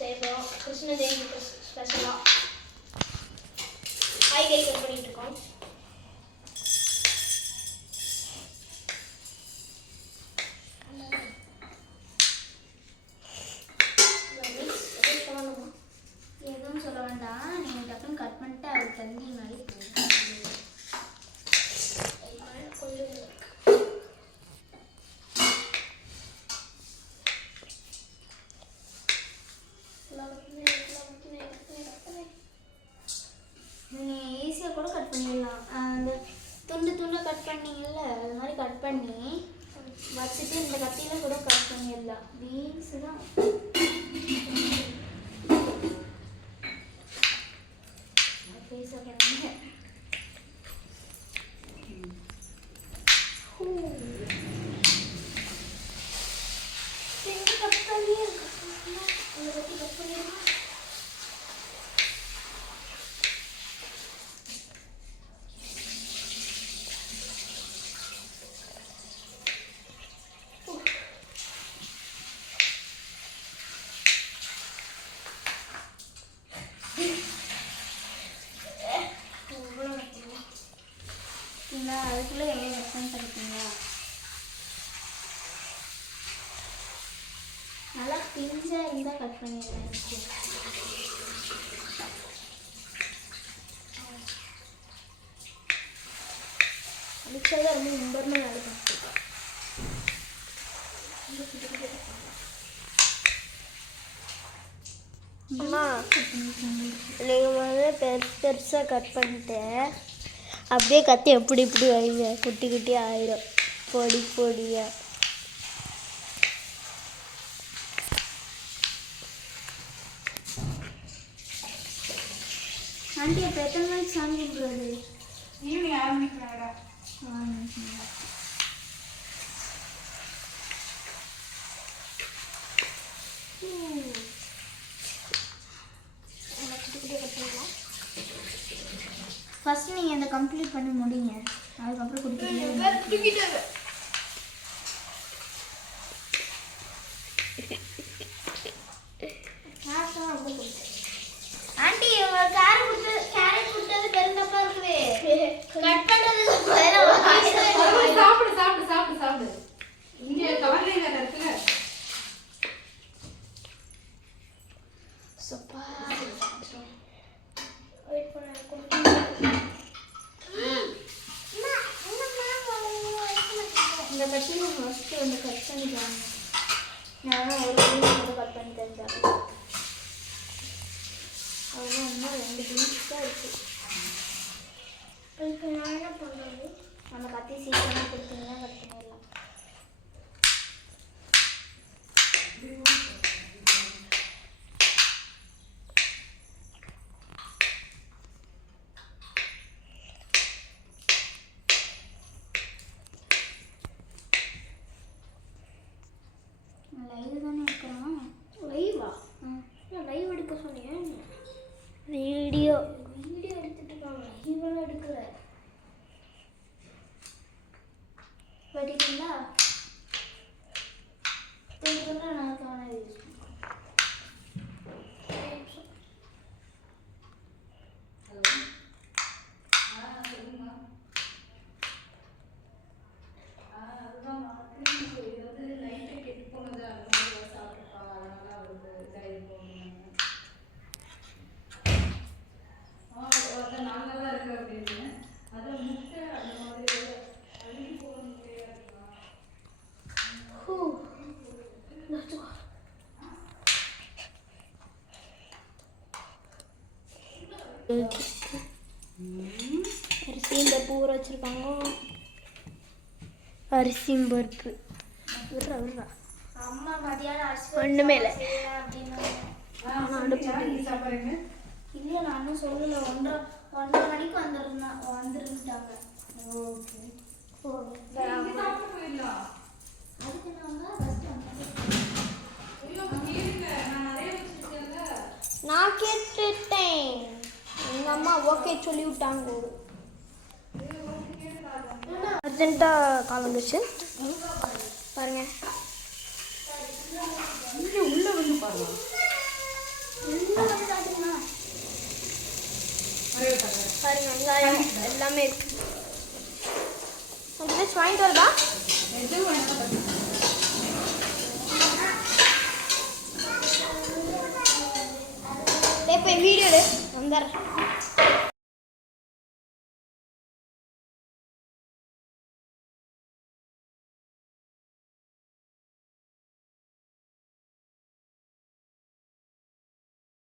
செய்யப்போம். கிருஷ்ண ஜெயந்தி ஸ்பெஷலாக காய்கறி கட் பண்ணிட்டு இருக்கோம். எதுவும் சொல்ல வேண்டாம், நீங்கள் டக்குன்னு கட் பண்ணிட்டு அது தண்ணினாலே நீங்கள் ஈஸியாக கூட கட் பண்ணிடலாம். அந்த துண்டு துண்டை கட் பண்ணிங்கல்ல, அது மாதிரி கட் பண்ணி வச்சுட்டு இந்த கத்தியில் கூட கட் பண்ணிடலாம். பீன்ஸு தான் பேச பண்ணுங்க. கட் பண்ணியே அதை பற்றி கட் பண்ணிடுமா? அதுக்குள்ளே எவ்வளோ கட் பண்ணிட்டீங்களா? நல்லா பிஞ்சாக இருந்தால் கட் பண்ணிடுறேன். மிக்சர் ரொம்ப இம்பர்மெண்ட் ஆகிடும். அம்மா நீங்கள் முதல்ல பெருசாக கட் பண்ணிட்டு அப்படியே கத்தி எப்படி இப்படி வைங்க, குட்டி குட்டி ஆயிடும் பொடி பொடியாக. ஆண்டி அப்போ எத்தனை மணிக்கு சாமி கும்பிடுறது? ஈவினிங் ஆரம்பிக்கிறாடா. ஃபஸ்ட்டு நீங்கள் இந்த கம்ப்ளீட் பண்ணி முடிங்க, அதுக்கப்புறம் கொடுத்துருங்க. ஆண்டி உங்களுக்கு கேரட் கொடுத்தது பெருந்தப்பா இருக்குது. கட் பண்ணுறது சாப்பிடு சாப்பிடு சாப்பிடு சாப்பிடு. இங்கே கவர்ல இருக்குல்ல. சப்பா இந்த கட்டியும் ஃபஸ்ட்டு வந்து கட் பண்ணிக்கலாம். நான் ஒரு பீன்ஸ் மட்டும் கட் பண்ணி தெரிஞ்சாங்க. அவ்வளோ இன்னும் 2 பீன்ஸ் தான் இருக்குது. இப்போ நான் என்ன பண்ணுறது? நம்ம கத்தி சீக்கிரமாக கொடுத்தீங்கன்னா கட் பண்ணிடலாம். லைவ் தானே எடுக்கிறோம். லைவா? லைவ் எடுக்க சொன்னீங்க. வீடியோ எடுத்துட்டு இருக்காங்க. லைவெல்லாம் எடுக்கிற வெட்டிட்டீங்களா? தெரிஞ்சுக்கணும் நான் காண யூஸ் அரிசியும் பருப்பு ஊற வச்சுருக்காங்க. அரிசியும் பருப்பு விட்றா விட்றா. அம்மா மதியானம் அரிசி ஒன்றுமே இல்லை. சாப்பிடுங்க. இல்லை நான் இன்னும் சொல்லலை. 1:30 மணிக்கு வந்துருந்துட்டாங்க. ஓகே. போயிடலாம். அதுக்கு நாங்கள் ஃபஸ்ட்டு நான் கேட்டுட்டேன். எங்கள் அம்மா ஓகே சொல்லி விட்டாங்க. அர்ஜென்ட்டாக கால் வந்துச்சு பாருங்க. உள்ள வந்து பாருங்க. இன்னும் வந்து காட்டுங்கண்ணா. ஒரே ஒரு தடவை. பாருங்க வெங்காயம் எல்லாமே இருக்கு. உங்களுக்கு வாங்கிட்டு வரதா? எதுவும் வேணாம் பாருங்க. இப்போ வீடியோ வந்துடுறேன்.